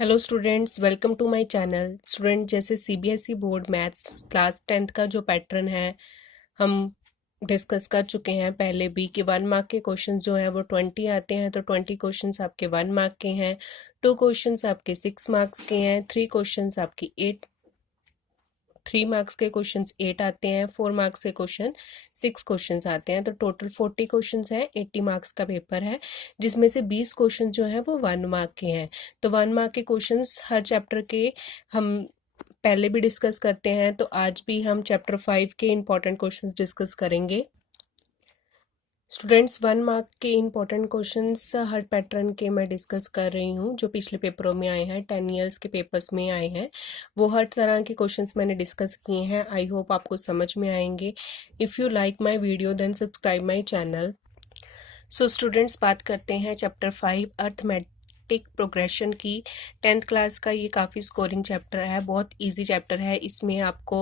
Hello students, welcome to my channel. Student, जैसे CBSE board maths class 10th का जो pattern है हम डिस्कस कर चुके हैं पहले भी कि 1 मार्क के क्वेश्चंस जो हैं वो 20 आते हैं। तो 20 क्वेश्चंस आपके 1 मार्क के हैं, 2 क्वेश्चंस आपके 6 मार्क्स के हैं, 3 क्वेश्चंस आपकी 3 मार्क्स के क्वेश्चंस 8 आते हैं, 4 मार्क्स के क्वेश्चन 6 क्वेश्चंस आते हैं। तो टोटल 40 क्वेश्चंस हैं, 80 मार्क्स का पेपर है, जिसमें से 20 क्वेश्चन जो हैं वो 1 मार्क के हैं। तो 1 मार्क के क्वेश्चंस हर चैप्टर के हम पहले भी डिस्कस करते हैं, तो आज भी हम चैप्टर 5 के इंपॉर्टेंट क्वेश्चंस डिस्कस करेंगे। स्टूडेंट्स, 1 मार्क के इंपॉर्टेंट क्वेश्चंस हर पैटर्न के मैं डिस्कस कर रही हूँ, जो पिछले पेपरों में आए हैं, 10 ईयर्स के पेपर्स में आए हैं, वो हर तरह के क्वेश्चंस मैंने डिस्कस किए हैं। आई होप आपको समझ में आएंगे। If you like my video then subscribe my channel. So students, बात करते हैं चैप्टर 5 अर्थमेटिक प्रोग्रेशन की। 10th क्लास का ये काफ़ी स्कोरिंग चैप्टर है, बहुत इजी चैप्टर है। इसमें आपको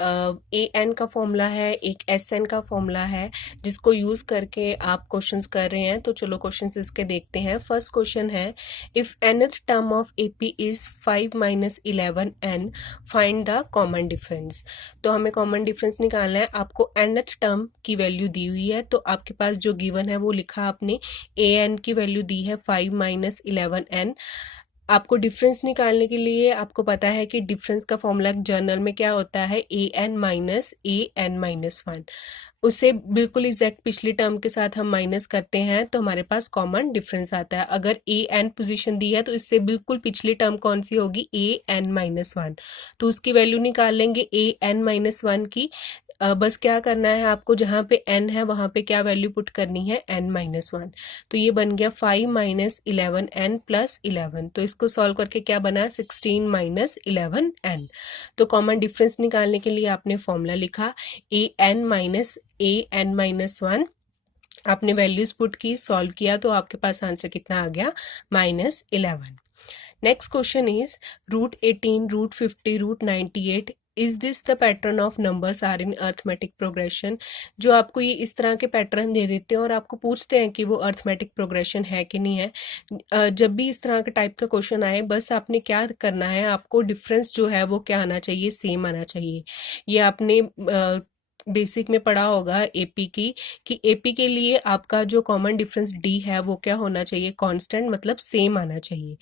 ए एन का फॉर्मूला है, एक एस एन का फॉर्मूला है, जिसको यूज़ करके आप क्वेश्चंस कर रहे हैं। तो चलो क्वेश्चंस इसके देखते हैं। फर्स्ट क्वेश्चन है, if nth term of A P is 5 minus 11n, find the common difference. तो हमें कॉमन डिफरेंस निकालना है। आपको nth टर्म की वैल्यू दी हुई है, तो आपके पास जो गिवन है वो लिखा आपने, ए एन की वैल्यू दी है 5 माइनस 11n। आपको डिफरेंस निकालने के लिए आपको पता है कि डिफरेंस का फॉर्मूला जर्नल में क्या होता है, ए एन माइनस 1। उससे बिल्कुल एग्जैक्ट पिछली टर्म के साथ हम माइनस करते हैं तो हमारे पास कॉमन डिफरेंस आता है। अगर ए एन पोजीशन दी है तो इससे बिल्कुल पिछली टर्म कौन सी होगी, ए एन माइनस 1। तो उसकी वैल्यू निकाल लेंगे ए एन माइनस 1 की। बस क्या करना है आपको, जहाँ पे n है वहाँ पे क्या वैल्यू पुट करनी है, n माइनस 1। तो ये बन गया 5 माइनस 11n प्लस 11। तो इसको सॉल्व करके क्या बना, 16 माइनस 11n। तो कॉमन डिफरेंस निकालने के लिए आपने फॉर्मूला लिखा ए एन माइनस 1। आपने वैल्यूज पुट की, सॉल्व किया, तो आपके पास आंसर कितना आ गया, -11। Next question is √18, √50, √98 is this the pattern of numbers are in arithmetic progression. जो आपको ये इस तरह के पैटर्न दे देते हैं और आपको पूछते हैं कि वो अर्थमेटिक प्रोग्रेशन है कि नहीं है। जब भी इस तरह का टाइप का क्वेश्चन आए, बस आपने क्या करना है, आपको डिफरेंस जो है वो क्या आना चाहिए, सेम आना चाहिए। ये आपने बेसिक में पढ़ा होगा एपी की, कि एपी के लिए आपका जो कॉमन डिफरेंस डी है वो क्या होना चाहिए, कांस्टेंट, मतलब सेम आना चाहिए।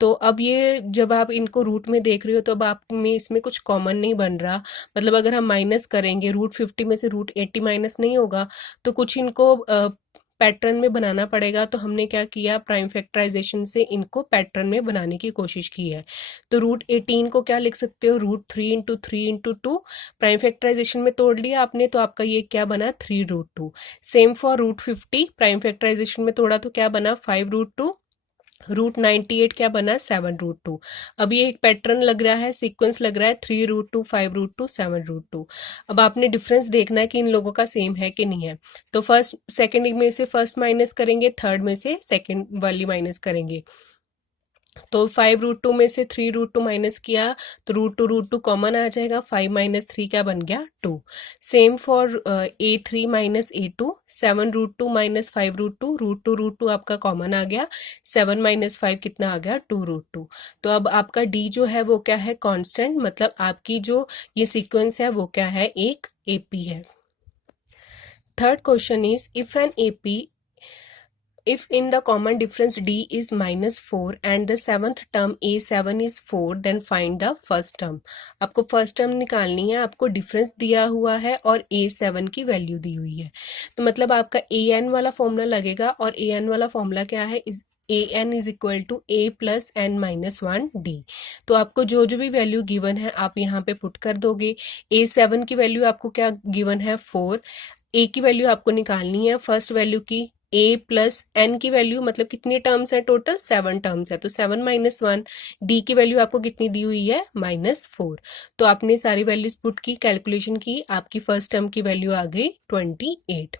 तो अब ये जब आप इनको रूट में देख रहे हो तो अब आप में इसमें कुछ कॉमन नहीं बन रहा। मतलब अगर हम माइनस करेंगे, √50 में से √80 माइनस नहीं होगा, तो कुछ इनको पैटर्न में बनाना पड़ेगा। तो हमने क्या किया, प्राइम फैक्टराइजेशन से इनको पैटर्न में बनाने की कोशिश की है। तो √18 को क्या लिख सकते हो, √3 इंटू 3 इंटू 2। प्राइम फैक्टराइजेशन में तोड़ लिया आपने, तो आपका ये क्या बना, 3√2। सेम फॉर √50, प्राइम फैक्टराइजेशन में तोड़ा तो क्या बना, 5√2। √98 क्या बना, 7√2। अब ये एक पैटर्न लग रहा है, सीक्वेंस लग रहा है, 3√2, 5√2, 7√2। अब आपने डिफरेंस देखना है कि इन लोगों का सेम है कि नहीं है। तो फर्स्ट सेकंड में से फर्स्ट माइनस करेंगे, थर्ड में से सेकंड वाली माइनस करेंगे। तो 5√2 में से 3√2 माइनस किया तो √2 कॉमन आ जाएगा, 5 माइनस 3 क्या बन गया, 2। Same for A3 minus A2, 7√2 minus 5√2, √2 आपका कॉमन आ गया, 7 माइनस 5 कितना आ गया, 2√2। तो अब आपका D जो है वो क्या है, कांस्टेंट, मतलब आपकी जो ये सीक्वेंस है वो क्या है, एक AP है। Third question is, if an AP, if in the common difference D is -4 and the 7th term A7 is 4, then find the first term। आपको फर्स्ट टर्म निकालनी है, आपको डिफरेंस दिया हुआ है और A7 की वैल्यू दी हुई है। तो मतलब आपका AN वाला फॉर्मूला लगेगा, और AN वाला फॉर्मूला क्या है, इस AN is equal to A plus N minus 1 D। तो आपको जो जो भी वैल्यू गिवन है आप यहाँ पे पुट कर दोगे। A7 की वैल्यू आपको क्या गिवन है, 4। A की वैल्यू आपको निकालनी है, फर्स्ट वैल्यू की A प्लस N की वैल्यू, मतलब कितनी टर्म्स है टोटल, 7 टर्म्स है, तो 7 माइनस 1। D की वैल्यू आपको कितनी दी हुई है, -4। तो आपने सारी वैल्यूज पुट की, कैलकुलेशन की, आपकी फर्स्ट टर्म की वैल्यू आ गई 28।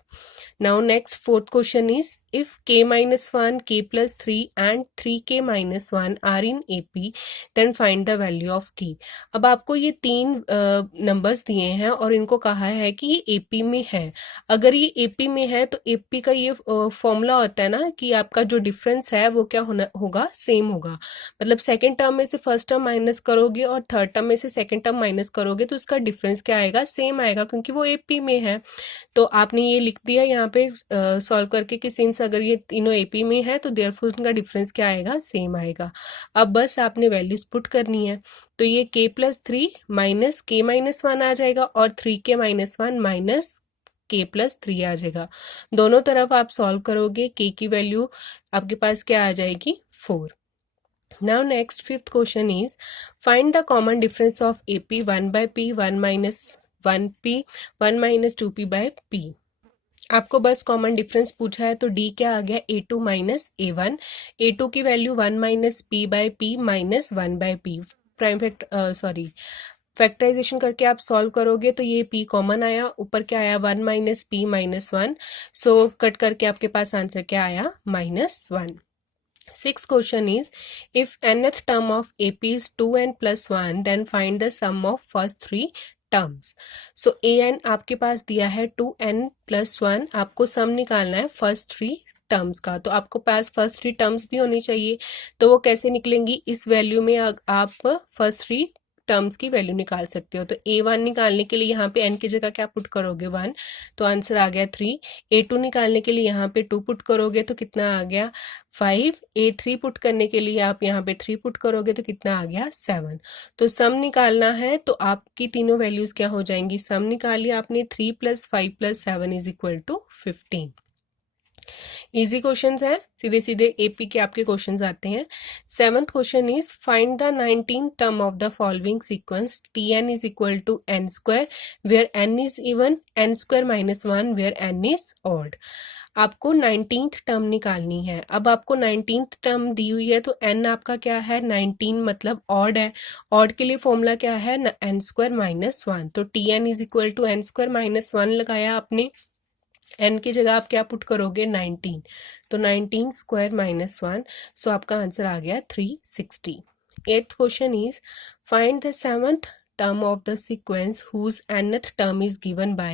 Now next fourth question is, if k minus 1, k plus 3 and 3k minus 1 are in AP, then find the value of k। अब आपको ये तीन नंबर्स दिए हैं और इनको कहा है कि ये AP में है। अगर ये AP में है तो AP का ये फॉर्मूला होता है ना कि आपका जो डिफरेंस है वो क्या होगा, सेम होगा। मतलब सेकेंड टर्म में से फर्स्ट टर्म माइनस करोगे और थर्ड टर्म में से सेकेंड टर्म माइनस करोगे तो उसका डिफरेंस क्या आएगा, सेम आएगा, क्योंकि वो AP में है। तो आपने ये लिख दिया यहाँ पे सॉल्व करके कि सिंस अगर ये तीनों AP में है तो देयरफॉर उनका डिफरेंस क्या आएगा, सेम आएगा। अब बस आपने वैल्यूज पुट करनी है। तो ये k plus 3 minus k minus 1 आ जाएगा और 3k minus 1 minus k plus 3 आ जाएगा। दोनों तरफ आप सॉल्व करोगे, k की वैल्यू आपके पास क्या आ जाएगी, 4। Now next fifth question is find the common difference of AP 1 by P 1 minus 1P 1 minus 2P by P। आपको बस कॉमन डिफरेंस पूछा है तो D क्या आ गया, A2 माइनस A1। A2 की value 1 minus P by P minus 1 by P। Prime factorization करके आप सॉल्व करोगे तो ये P कॉमन आया, ऊपर क्या आया 1 minus P minus 1। So cut करके आपके पास आंसर क्या आया, -1। Sixth question is if nth term of AP is 2n plus 1 then find the sum of first three terms। So an आपके पास दिया है 2n plus 1, आपको सम निकालना है फर्स्ट थ्री टर्म्स का। तो आपको पास फर्स्ट थ्री टर्म्स भी होनी चाहिए। तो वो कैसे निकलेंगी, इस वैल्यू में आप फर्स्ट थ्री टर्म्स की वैल्यू निकाल सकते हो। तो A1 निकालने के लिए यहाँ पे n की जगह क्या पुट करोगे, 1, तो आंसर आ गया 3। A2 निकालने के लिए यहाँ पे 2 पुट करोगे तो कितना आ गया, 5। A3 पुट करने के लिए आप यहाँ पे 3 पुट करोगे तो कितना आ गया, 7। तो सम निकालना है तो आपकी तीनों वैल्यूज क्या हो जाएंगी, सम निकाल लिया आपने, 3 + 5 + 7 is equal to 15। Easy questions हैं, सीधे सीधे AP के आपके क्वेश्चंस आते हैं। Seventh question is find the 19th term of the following sequence Tn is equal to n square where n is even, n square minus 1 where n is odd. आपको 19th term निकालनी है। अब आपको 19th term दी हुई है तो n आपका क्या है, 19 मतलब ऑड है। ऑड के लिए फॉर्मूला क्या है, n स्क्वायर माइनस 1। तो Tn is equal to n square minus 1 लगाया आपने, n की जगह आप क्या पुट करोगे, 19। तो 19 स्क्वायर माइनस 1, सो आपका आंसर आ गया 360। Eighth question is find the seventh term of the sequence whose nth term is given by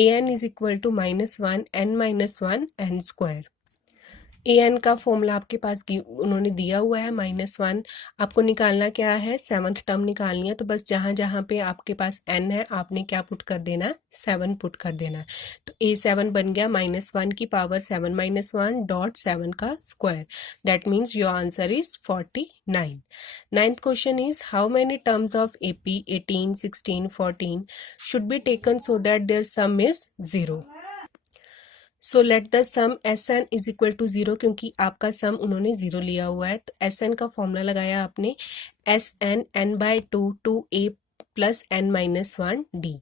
an is equal to -1 n minus 1 n square। an का फॉर्मूला आपके पास उन्होंने दिया हुआ है -1। आपको निकालना क्या है, सेवंथ टर्म निकालनी है। तो बस जहां जहां पे आपके पास n है आपने क्या पुट कर देना है, 7 पुट कर देना है। तो a7 बन गया -1 की पावर 7 - 1 डॉट 7 का square. That means your answer is 49। Ninth question is how many terms of AP 18 16 14 should be taken so that their sum is 0। So let the sum Sn is equal to 0, क्योंकि आपका सम उन्होंने 0 लिया हुआ है। तो Sn का formula लगाया आपने, Sn n/2 2a plus n minus 1 d।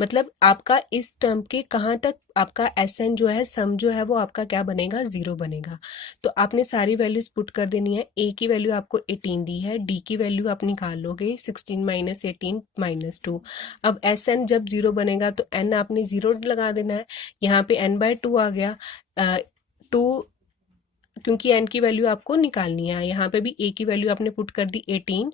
मतलब आपका इस टर्म के कहाँ तक आपका Sn जो है, सम जो है वो आपका क्या बनेगा, 0 बनेगा। तो आपने सारी वैल्यूज पुट कर देनी है। a की वैल्यू आपको 18 दी है, d की वैल्यू आप निकाल लोगे 16 - 18 - 2। अब Sn जब 0 बनेगा तो n आपने 0 लगा देना है। यहाँ पे n/2 आ गया, 2 क्योंकि n की वैल्यू आपको निकालनी है। यहाँ पे भी a की वैल्यू आपने पुट कर दी 18,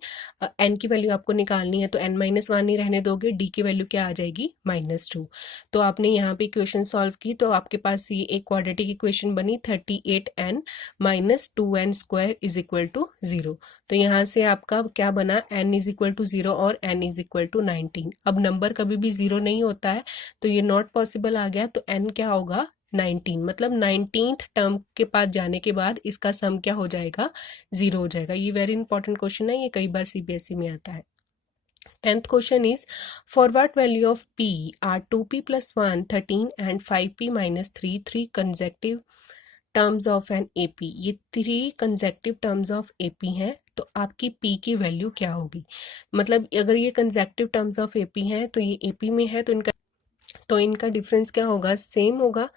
n की वैल्यू आपको निकालनी है तो n माइनस 1 नहीं रहने दोगे, d की वैल्यू क्या आ जाएगी, -2। तो आपने यहाँ पे इक्वेशन सॉल्व की तो आपके पास ये एक क्वाड्रेटिक इक्वेशन बनी, 38n - 2n square is equal to 0। तो यहाँ से आपका क्या बना, n इज इक्वल टू 0 और n इज इक्वल टू 19। अब नंबर कभी भी 0 नहीं होता है तो ये नॉट पॉसिबल आ गया। तो n क्या होगा, 19। मतलब 19th टर्म के पास जाने के बाद इसका सम क्या हो जाएगा, 0 हो जाएगा। ये वेरी इंपॉर्टेंट क्वेश्चन है, ये कई बार CBSE में आता है। 10th question is for what value of p are 2p + 1 13 and 5p - 3 3 consecutive terms of an AP। ये 3 कंसेक्टिव टर्म्स ऑफ AP हैं। तो आपकी p की वैल्यू क्या होगी, मतलब अगर ये कंसेक्टिव टर्म्स ऑफ AP हैं तो ये AP में है तो इनका डिफरेंस क्या होगा, सेम होगा।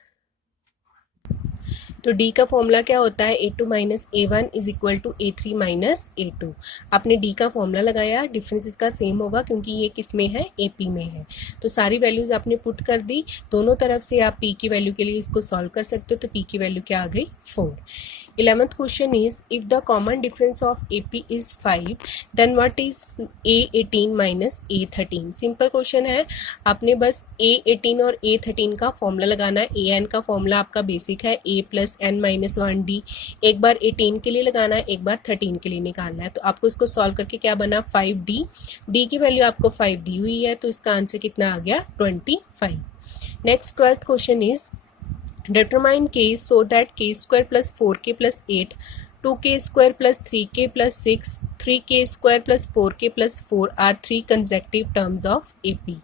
तो डी का फॉर्मूला क्या होता है, A2 minus A1 is equal to A3 minus A2। आपने डी का फॉर्मूला लगाया, डिफरेंस इसका सेम होगा क्योंकि ये किस में है, AP में है। तो सारी वैल्यूज़ आपने पुट कर दी, दोनों तरफ से आप P की वैल्यू के लिए इसको सॉल्व कर सकते हो। तो P की वैल्यू क्या आ गई, 4। 11th question is if the common difference of AP is 5 then what is A18 minus A13। Simple question है, आपने बस A18 और A13 का फॉर्मूला लगाना है। AN का फॉर्मूला आपका बेसिक है A plus N minus 1D। एक बार 18 के लिए लगाना है, एक बार 13 के लिए निकालना है। तो आपको इसको सॉल्व करके क्या बना, 5D। D की वैल्यू आपको 5 दी हुई है, तो इसका आंसर कितना आ गया, 25। Next 12th question is determine k so that k square plus 4k plus 8, 2k square plus 3k plus 6, 3k square plus 4k plus 4 are 3 consecutive terms of AP।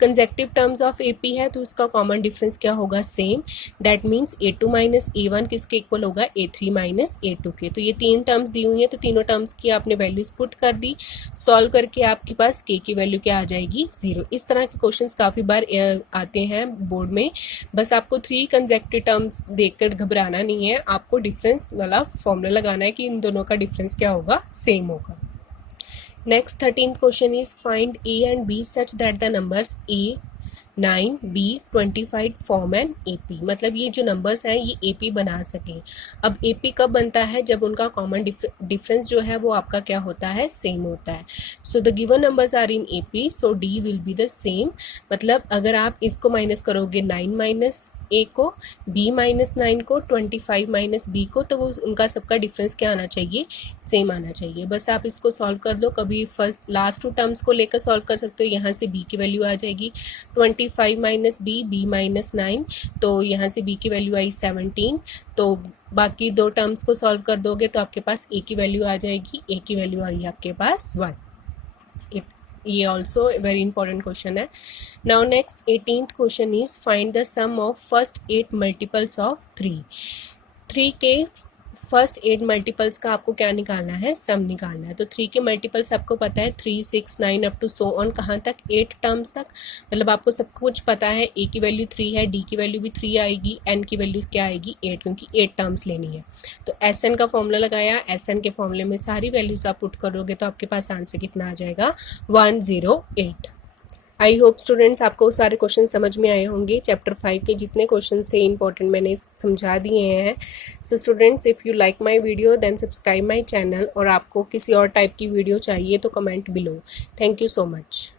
Consecutive terms of AP है तो उसका common difference क्या होगा, same. That means A2 minus A1 किसके equal होगा, A3 minus A2 के। तो ये 3 टर्म्स दी हुई हैं, तो तीनों टर्म्स की आपने वैल्यूज पुट कर दी, सॉल्व करके आपके पास k की वैल्यू क्या आ जाएगी, 0। इस तरह के क्वेश्चंस काफ़ी बार आते हैं बोर्ड में। बस आपको 3 कंसेक्टिव टर्म्स देखकर घबराना नहीं है, आपको डिफरेंस वाला फॉर्मूला लगाना है कि इन दोनों का डिफरेंस क्या होगा, सेम होगा। Next 13th question is find A and B such that the numbers A 9 B 25 form an AP। मतलब ये जो नंबर्स हैं ये AP बना सकें। अब AP कब बनता है, जब उनका कॉमन डिफरेंस जो है वो आपका क्या होता है, सेम होता है। So the given numbers are in AP, so D will be the same. मतलब अगर आप इसको माइनस करोगे 9 माइनस A को, B माइनस 9 को, 25 माइनस B को, तो वो उनका सबका डिफरेंस क्या आना चाहिए, सेम आना चाहिए। बस आप इसको सॉल्व कर लो, कभी फर्स्ट लास्ट 2 टर्म्स को लेकर सॉल्व कर सकते हो। यहाँ से B की वैल्यू आ जाएगी 25 माइनस B माइनस 9, तो यहाँ से B की वैल्यू आई 17। तो बाकी 2 टर्म्स को सॉल्व कर दोगे तो आपके पास A की वैल्यू आ जाएगी, A की वैल्यू आई आपके पास 1। ये ऑल्सो वेरी इंपॉर्टेंट क्वेश्चन है। Now next 18th question is find the sum of first 8 multiples of 3 के फर्स्ट 8 मल्टीपल्स का आपको क्या निकालना है, सम निकालना है। तो 3 के मल्टीपल्स आपको पता है 3 6 9 अप टू सो ऑन, कहाँ तक, 8 टर्म्स तक। मतलब आपको सब कुछ पता है, A की वैल्यू 3 है, D की वैल्यू भी 3 आएगी, N की वैल्यू क्या आएगी, 8, क्योंकि 8 टर्म्स लेनी है। तो SN का फॉर्मूला लगाया, SN के फॉर्मूले में सारी वैल्यूज आप पुट करोगे तो आपके पास आंसर कितना आ जाएगा, 108। आई होप स्टूडेंट्स आपको सारे क्वेश्चन समझ में आए होंगे। चैप्टर 5 के जितने क्वेश्चंस थे इंपॉर्टेंट मैंने समझा दिए हैं। So students, if you like my video then subscribe my channel, और आपको किसी और टाइप की वीडियो चाहिए तो comment below. Thank you so much.